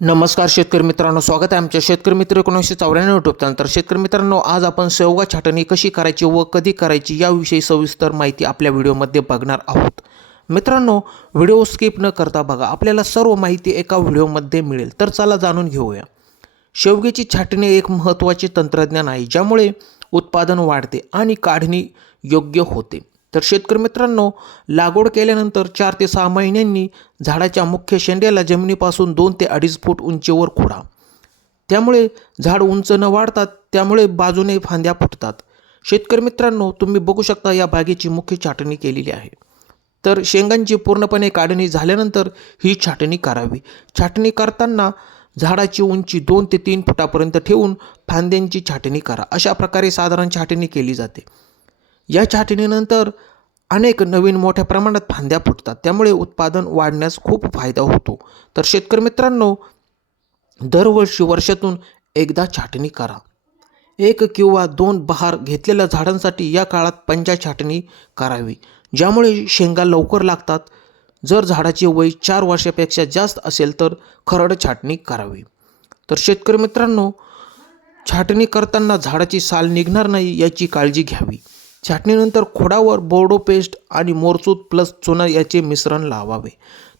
नमस्कार शेतकरी मित्रांनो, स्वागत आहे आमच्या शेतकरी मित्र 1994 यूट्यूब चॅनल. तर शेतकरी मित्रांनो, आज आपण शेवगा छाटणी कशी करायची व कधी करायची याविषयी सविस्तर माहिती आपल्या व्हिडिओमध्ये बघणार आहोत. मित्रांनो, व्हिडिओ स्किप न करता बघा, आपल्याला सर्व माहिती एका व्हिडिओमध्ये मिळेल. तर चला जाणून घेऊया. शेवग्याची छाटणी एक महत्त्वाचे तंत्रज्ञान आहे ज्यामुळे उत्पादन वाढते आणि काढणी योग्य होते. तर शेतकरी मित्रांनो, लागवड केल्यानंतर 4 ते 6 महिन्यांनी झाडाच्या मुख्य शेंड्याला जमिनीपासून 2 ते 2.5 फूट उंचीवर खोडा. त्यामुळे झाड उंच न वाढतात, त्यामुळे बाजूने फांद्या फुटतात. शेतकरी मित्रांनो, तुम्ही बघू शकता या बागेची मुख्य छाटणी केलेली आहे. तर शेंगांची पूर्णपणे काढणी झाल्यानंतर ही छाटणी करावी. छाटणी करताना झाडाची उंची 2 ते 3 फुटापर्यंत ठेवून फांद्यांची छाटणी करा. अशा प्रकारे साधारण छाटणी केली जाते. या छाटणीनंतर अनेक नवीन मोठ्या प्रमाणात फांद्या फुटतात, त्यामुळे उत्पादन वाढण्यास खूप फायदा होतो. तर शेतकरी मित्रांनो, दरवर्षी वर्षातून एकदा छाटणी करा. 1 किंवा 2 बहार घेतलेल्या झाडांसाठी या काळात पंचा छाटणी करावी, ज्यामुळे शेंगा लवकर लागतात. जर झाडाचे वय 4 वर्षापेक्षा जास्त असेल तर खरड छाटणी करावी. तर शेतकरी मित्रांनो, छाटणी करताना झाडाची साल निघणार नाही याची काळजी घ्यावी. छाटणीनंतर खोडावर बोर्डो पेस्ट आणि मोरचूत प्लस चुना याचे मिश्रण लावावे.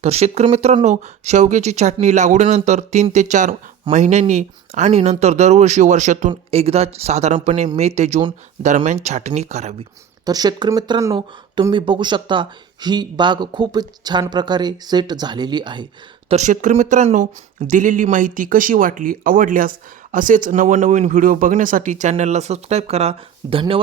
तर शेतकरी मित्रांनो, शेवग्याची छाटणी लागवडीनंतर 3 ते 4 महिन्यांनी आणि नंतर दरवर्षी वर्षातून एकदा साधारणपणे मे ते जून दरम्यान छाटणी करावी. तर शेतकरी मित्रांनो, तुम्ही बघू शकता ही बाग खूप छान प्रकारे सेट झालेली आहे. तर शेतकरी मित्रांनो, दिलेली माहिती कशी वाटली? आवडल्यास असेच नवनवीन व्हिडिओ बघण्यासाठी चॅनलला सबस्क्राईब करा. धन्यवाद.